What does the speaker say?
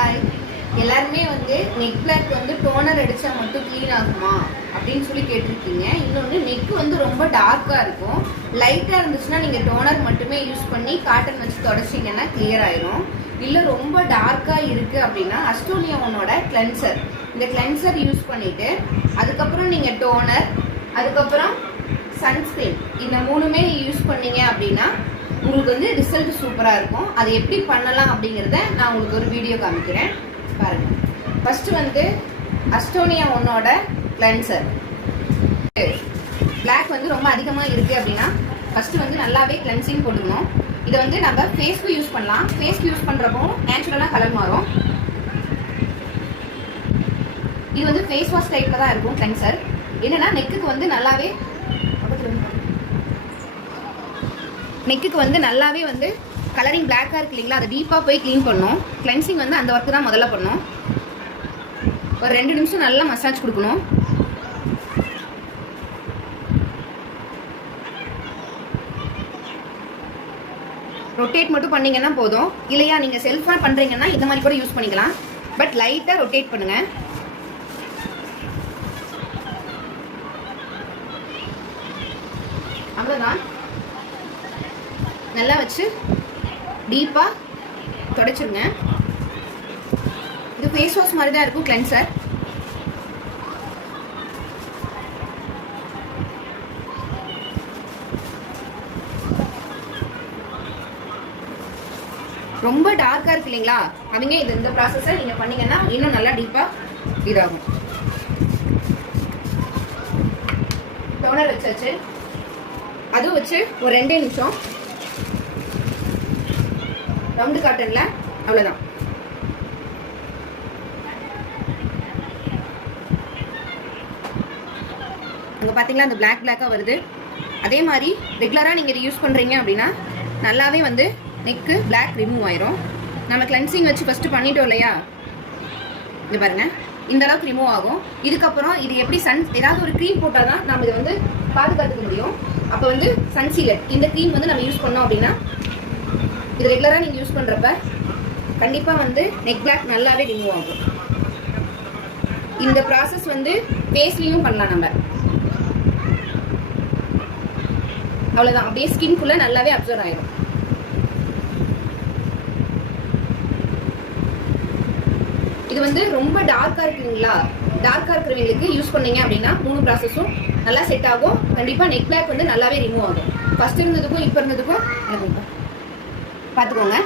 Hi. எல்லாருமே neck black toner அடிச்சா மட்டும் க்ளீன் ஆகுமா அப்படின்னு சொல்லி கேட்டிருக்கீங்க. இன்னொன்று நெக் ரொம்ப டார்க்காக இருக்கும். லைட்டாக இருந்துச்சுன்னா நீங்கள் டோனர் மட்டுமே யூஸ் பண்ணி காட்டன் வச்சு தொடச்சிங்கன்னா கிளியர் ஆயிரும். இல்லை ரொம்ப டார்க்காக இருக்குது அப்படின்னா அஸ்டோனியா ஒன்னோட கிளென்சர், இந்த கிளென்சர் யூஸ் பண்ணிவிட்டு அதுக்கப்புறம் நீங்கள் டோனர், அதுக்கப்புறம் சன்ஸ்கிரீன், இந்த மூணுமே யூஸ் பண்ணீங்க அப்படின்னா உங்களுக்கு ரிசல்ட் சூப்பராக இருக்கும். அது எப்படி பண்ணலாம் அப்படிங்கிறத நான் உங்களுக்கு ஒரு வீடியோ காமிக்கிறேன் பாருங்கள். ஃபஸ்ட்டு அஸ்டோனியா ஒன்னோட கிளென்சர். பிளாக் ரொம்ப அதிகமாக இருக்குது அப்படின்னா ஃபஸ்ட்டு நல்லாவே கிளென்சிங் போட்டுக்கணும். இதை நம்ம ஃபேஸ்க்கு யூஸ் பண்ணலாம். ஃபேஸ்க்கு யூஸ் பண்ணுறப்போ நேச்சுரலாக கலர் மாறும். இது ஃபேஸ் வாஷ் டைப்பில் தான் இருக்கும் கிளென்சர். என்னென்னா நெக்குக்கு நல்லாவே கலரிங் பிளாக்காக இருக்கு இல்லைங்களா, அதை டீப்பாக போய் க்ளீன் பண்ணணும். கிளென்சிங் அந்த ஒர்க்கு தான் முதல்ல பண்ணணும். ஒரு 2 நிமிஷம் நல்லா மசாஜ் கொடுக்கணும். ரொட்டேட் மட்டும் பண்ணீங்கன்னா போதும். இல்லையா நீங்கள் செல்ஃபாக பண்ணுறீங்கன்னா இந்த மாதிரி கூட யூஸ் பண்ணிக்கலாம். பட் லைட்டாக ரொட்டேட் பண்ணுங்க. அவ்வளோதான். நல்லா வச்சு டீப்பாக தொடச்சிருங்க. இது ஃபேஸ் வாஷ் மாதிரி தான் இருக்கும் கிளென்சர். ரொம்ப டார்க்காக இருக்கு இல்லைங்களா, அவங்க இந்த ப்ராசஸை நீங்கள் பண்ணீங்கன்னா இன்னும் நல்லா டீப்பாக இதாகும். டோனர் வச்சாச்சு. அதுவும் வச்சு ஒரு 2 நிமிஷம் ரவுண்டு காட்டன்ல. அவ்வளோதான். அங்கே பார்த்தீங்களா அந்த பிளாக்காக வருது. அதே மாதிரி ரெகுலராக நீங்கள் இது யூஸ் பண்ணுறீங்க அப்படின்னா நல்லாவே நெக்கு பிளாக் ரிமூவ் ஆயிரும். நம்ம கிளென்சிங் வச்சு ஃபஸ்ட்டு பண்ணிட்டோம் இல்லையா, இது பாருங்க இந்த அளவுக்கு ரிமூவ் ஆகும். இதுக்கப்புறம் இது எப்படி ஏதாவது ஒரு க்ரீம் போட்டால் தான் நம்ம இதை பாதுகாத்துக்க முடியும். அப்போ சன்சீலர் இந்த க்ரீம் நம்ம யூஸ் பண்ணோம் அப்படின்னா இது ரெகுலராக நீங்கள் யூஸ் பண்ணுறப்ப கண்டிப்பாக நெக் பிளாக் நல்லாவே ரிமூவ் ஆகும். இந்த ப்ராசஸ் ஃபேஸ்லேயும் பண்ணலாம் நம்ம. அவ்வளோதான். அப்படியே ஸ்கின்குள்ளே நல்லாவே அப்சர்வ் ஆயிடும். இது ரொம்ப டார்க்காக இருக்குங்களா, டார்க்காக இருக்கிறவங்களுக்கு யூஸ் பண்ணீங்க அப்படின்னா 3 ப்ராசஸும் நல்லா செட் ஆகும். கண்டிப்பாக நெக் பிளாக் நல்லாவே ரிமூவ் ஆகும். ஃபர்ஸ்ட் இருந்ததுக்கும் இப்போ இருந்ததுக்கும் பார்த்துக்கோங்க.